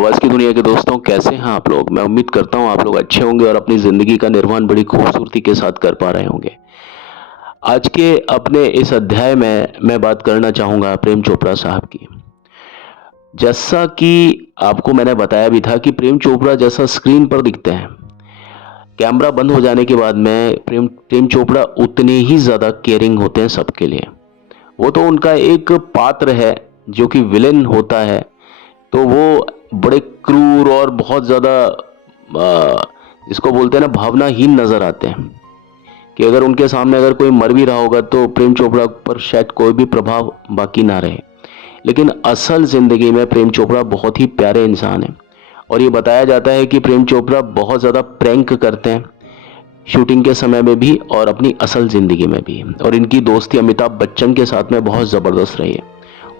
आवाज की दुनिया के दोस्तों, कैसे हैं आप लोग। मैं उम्मीद करता हूं आप लोग अच्छे होंगे और अपनी जिंदगी का निर्वहन बड़ी खूबसूरती के साथ कर पा रहे होंगे। आज के अपने इस अध्याय में मैं बात करना चाहूंगा प्रेम चोपड़ा साहब की। जैसा कि आपको मैंने बताया भी था कि प्रेम चोपड़ा जैसा स्क्रीन पर दिखते हैं, कैमरा बंद हो जाने के बाद में प्रेम प्रेम चोपड़ा उतने ही ज्यादा केयरिंग होते हैं सबके लिए। वो तो उनका एक पात्र है जो कि विलेन होता है, तो वो बड़े क्रूर और बहुत ज़्यादा जिसको बोलते हैं ना भावनाहीन नज़र आते हैं कि अगर उनके सामने अगर कोई मर भी रहा होगा तो प्रेम चोपड़ा पर शायद कोई भी प्रभाव बाकी ना रहे। लेकिन असल ज़िंदगी में प्रेम चोपड़ा बहुत ही प्यारे इंसान हैं और ये बताया जाता है कि प्रेम चोपड़ा बहुत ज़्यादा प्रैंक करते हैं शूटिंग के समय में भी और अपनी असल ज़िंदगी में भी। और इनकी दोस्ती अमिताभ बच्चन के साथ में बहुत ज़बरदस्त रही है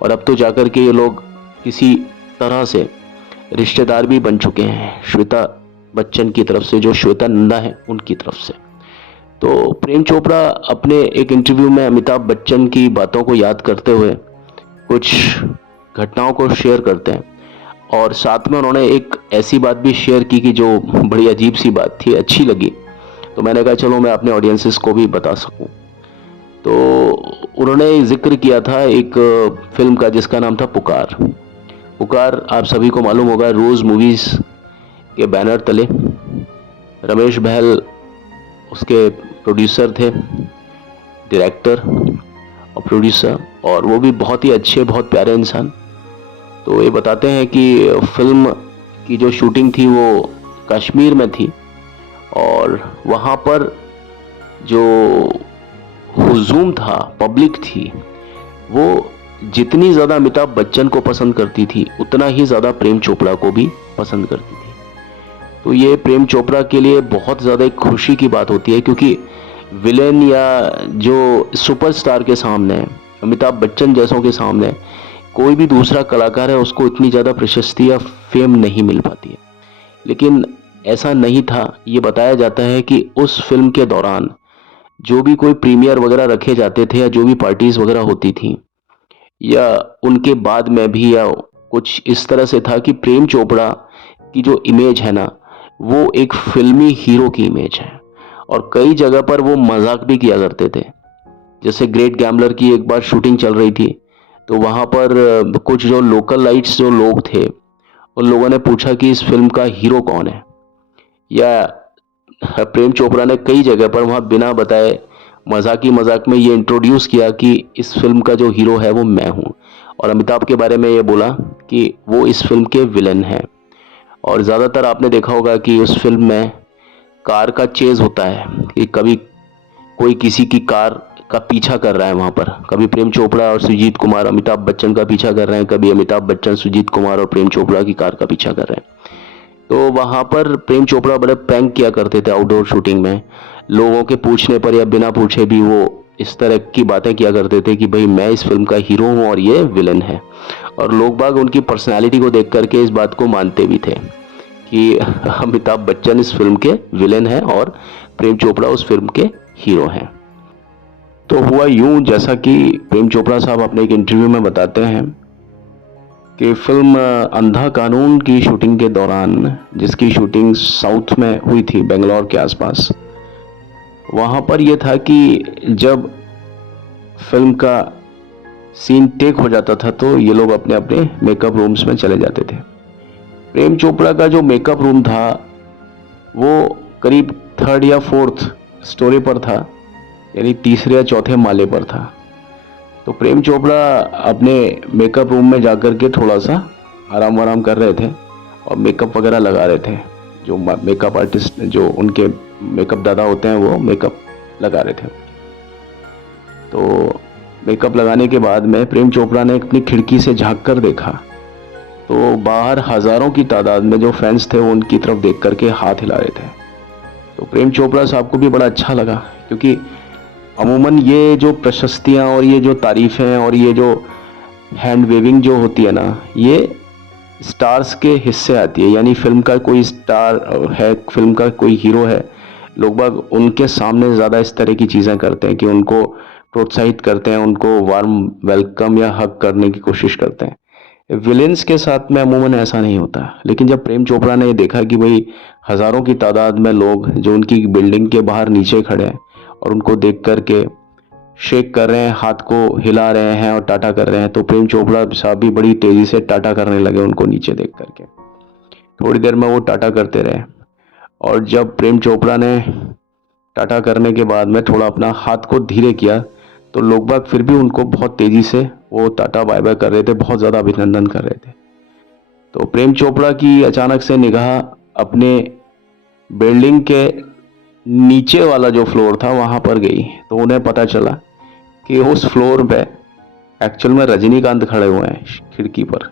और अब तो जाकर के ये लोग किसी तरह से रिश्तेदार भी बन चुके हैं श्वेता बच्चन की तरफ से, जो श्वेता नंदा है उनकी तरफ से। तो प्रेम चोपड़ा अपने एक इंटरव्यू में अमिताभ बच्चन की बातों को याद करते हुए कुछ घटनाओं को शेयर करते हैं और साथ में उन्होंने एक ऐसी बात भी शेयर की कि जो बड़ी अजीब सी बात थी, अच्छी लगी। तो मैंने कहा चलो मैं अपने ऑडियंसेस को भी बता सकूं। तो उन्होंने जिक्र किया था एक फिल्म का जिसका नाम था पुकार। पुकार आप सभी को मालूम होगा, रोज मूवीज के बैनर तले रमेश बहल उसके प्रोड्यूसर थे, डायरेक्टर और प्रोड्यूसर, और वो भी बहुत ही अच्छे बहुत प्यारे इंसान। तो ये बताते हैं कि फिल्म की जो शूटिंग थी वो कश्मीर में थी और वहाँ पर जो हुजूम था, पब्लिक थी, वो जितनी ज़्यादा अमिताभ बच्चन को पसंद करती थी उतना ही ज़्यादा प्रेम चोपड़ा को भी पसंद करती थी। तो ये प्रेम चोपड़ा के लिए बहुत ज़्यादा एक खुशी की बात होती है क्योंकि विलेन या जो सुपरस्टार के सामने, अमिताभ बच्चन जैसों के सामने कोई भी दूसरा कलाकार है उसको इतनी ज़्यादा प्रशस्ति या फेम नहीं मिल पाती है। लेकिन ऐसा नहीं था। ये बताया जाता है कि उस फिल्म के दौरान जो भी कोई प्रीमियर वगैरह रखे जाते थे या जो भी पार्टीज वगैरह होती थी या उनके बाद में भी, या कुछ इस तरह से था कि प्रेम चोपड़ा की जो इमेज है ना, वो एक फिल्मी हीरो की इमेज है और कई जगह पर वो मजाक भी किया करते थे। जैसे ग्रेट गैम्बलर की एक बार शूटिंग चल रही थी तो वहाँ पर कुछ जो लोकल लाइट्स जो लोग थे उन लोगों ने पूछा कि इस फिल्म का हीरो कौन है, या प्रेम चोपड़ा ने कई जगह पर वहाँ बिना बताए मजाक में ये इंट्रोड्यूस किया कि इस फिल्म का जो हीरो है वो मैं हूँ, और अमिताभ के बारे में ये बोला कि वो इस फिल्म के विलन हैं। और ज़्यादातर आपने देखा होगा कि उस फिल्म में कार का चेज होता है कि कभी कोई किसी की कार का पीछा कर रहा है, वहाँ पर कभी प्रेम चोपड़ा और सुजीत कुमार अमिताभ बच्चन का पीछा कर रहे हैं, कभी अमिताभ बच्चन सुजीत कुमार और प्रेम चोपड़ा की कार का पीछा कर रहे हैं। तो वहाँ पर प्रेम चोपड़ा बड़े प्रैंक किया करते थे आउटडोर शूटिंग में। लोगों के पूछने पर या बिना पूछे भी वो इस तरह की बातें किया करते थे कि भाई मैं इस फिल्म का हीरो हूँ और ये विलन है। और लोग बाग उनकी पर्सनैलिटी को देख करके इस बात को मानते भी थे कि अमिताभ बच्चन इस फिल्म के विलेन हैं और प्रेम चोपड़ा उस फिल्म के हीरो हैं। तो हुआ यूं, जैसा कि प्रेम चोपड़ा साहब अपने एक इंटरव्यू में बताते हैं कि फिल्म अंधा कानून की शूटिंग के दौरान, जिसकी शूटिंग साउथ में हुई थी बेंगलोर के आसपास, वहाँ पर यह था कि जब फिल्म का सीन टेक हो जाता था तो ये लोग अपने अपने मेकअप रूम्स में चले जाते थे। प्रेम चोपड़ा का जो मेकअप रूम था वो करीब थर्ड या फोर्थ स्टोरी पर था, यानी तीसरे या चौथे माले पर था। तो प्रेम चोपड़ा अपने मेकअप रूम में जाकर के थोड़ा सा आराम वाराम कर रहे थे और मेकअप वगैरह लगा रहे थे। जो मेकअप आर्टिस्ट, जो उनके मेकअप दादा होते हैं, वो मेकअप लगा रहे थे। तो मेकअप लगाने के बाद में प्रेम चोपड़ा ने अपनी खिड़की से झांक कर देखा तो बाहर हजारों की तादाद में जो फैंस थे वो उनकी तरफ देख करके हाथ हिला रहे थे। तो प्रेम चोपड़ा साहब को भी बड़ा अच्छा लगा क्योंकि अमूमन ये जो प्रशस्तियाँ और ये जो तारीफ़ें और ये जो हैंड वेविंग जो होती है ना, ये स्टार्स के हिस्से आती है। यानी फिल्म का कोई स्टार है, फिल्म का कोई हीरो है, लोग बाग उनके सामने ज़्यादा इस तरह की चीज़ें करते हैं कि उनको प्रोत्साहित करते हैं, उनको वार्म वेलकम या हक करने की कोशिश करते हैं। विलेंस के साथ में अमूमन ऐसा नहीं होता, लेकिन जब प्रेम चोपड़ा ने देखा कि भाई हज़ारों की तादाद में लोग जो उनकी बिल्डिंग के बाहर नीचे खड़े हैं और उनको देख कर के शेक कर रहे हैं, हाथ को हिला रहे हैं और टाटा कर रहे हैं, तो प्रेम चोपड़ा साहब भी बड़ी तेज़ी से टाटा करने लगे उनको नीचे देख करके। थोड़ी देर में वो टाटा करते रहे, और जब प्रेम चोपड़ा ने टाटा करने के बाद में थोड़ा अपना हाथ को धीरे किया, तो लोग बाग फिर भी उनको बहुत तेज़ी से वो टाटा बाय बाय कर रहे थे, बहुत ज़्यादा अभिनंदन कर रहे थे। तो प्रेम चोपड़ा की अचानक से निगाह अपने बिल्डिंग के नीचे वाला जो फ्लोर था वहाँ पर गई, तो उन्हें पता चला कि उस फ्लोर पे एक्चुअल में रजनीकांत खड़े हुए हैं खिड़की पर।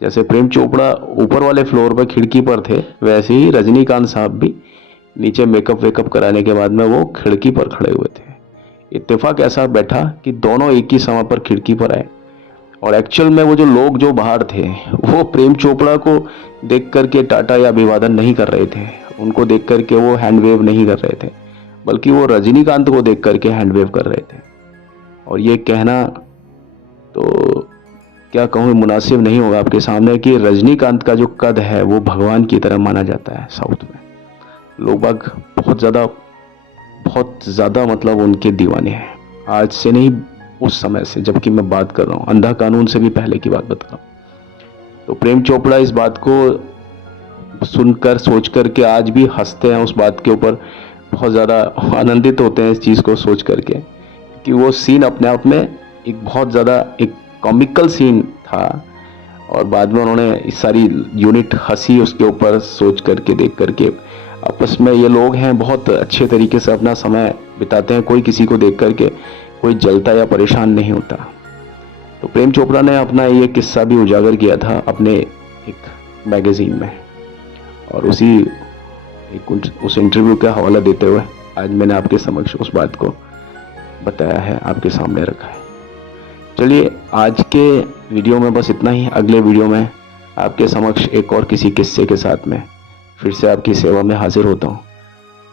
जैसे प्रेम चोपड़ा ऊपर वाले फ्लोर पर खिड़की पर थे, वैसे ही रजनीकांत साहब भी नीचे मेकअप वेकअप कराने के बाद में वो खिड़की पर खड़े हुए थे। इत्तेफाक ऐसा बैठा कि दोनों एक ही समय पर खिड़की पर आए, और एक्चुअल में वो जो लोग जो बाहर थे वो प्रेम चोपड़ा को देख करके टाटा या अभिवादन नहीं कर रहे थे, उनको देख करके वो हैंड वेव नहीं कर रहे थे, बल्कि वो रजनीकांत को देख करके हैंड वेव कर रहे थे। और ये कहना तो क्या कहूँ, मुनासिब नहीं होगा आपके सामने कि रजनीकांत का जो कद है वो भगवान की तरह माना जाता है साउथ में। लोग बाग बहुत ज़्यादा मतलब उनके दीवाने हैं, आज से नहीं उस समय से, जबकि मैं बात कर रहा हूँ अंधा कानून से भी पहले की बात बता रहा हूँ। तो प्रेम चोपड़ा इस बात को सुनकर सोच कर के आज भी हंसते हैं उस बात के ऊपर, बहुत ज़्यादा आनंदित होते हैं इस चीज़ को सोच करके कि वो सीन अपने आप में एक बहुत ज़्यादा एक कॉमिकल सीन था, और बाद में उन्होंने इस सारी यूनिट हंसी उसके ऊपर सोच करके देख करके। आपस में ये लोग हैं बहुत अच्छे तरीके से अपना समय बिताते हैं, कोई किसी को देख करके कोई जलता या परेशान नहीं होता। तो प्रेम चोपड़ा ने अपना ये किस्सा भी उजागर किया था अपने एक मैगजीन में, और उस इंटरव्यू का हवाला देते हुए आज मैंने आपके समक्ष उस बात को बताया है, आपके सामने रखा है। चलिए आज के वीडियो में बस इतना ही। अगले वीडियो में आपके समक्ष एक और किसी किस्से के साथ में फिर से आपकी सेवा में हाजिर होता हूँ।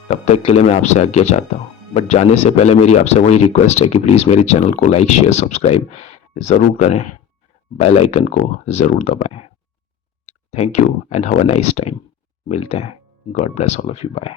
तब तक के लिए मैं आपसे आज्ञा चाहता हूँ, बट जाने से पहले मेरी आपसे वही रिक्वेस्ट है कि प्लीज़ मेरे चैनल को लाइक शेयर सब्सक्राइब ज़रूर करें, बेल आइकन को ज़रूर दबाएं। Thank you and have a nice time. मिलते हैं। God bless all of you. Bye.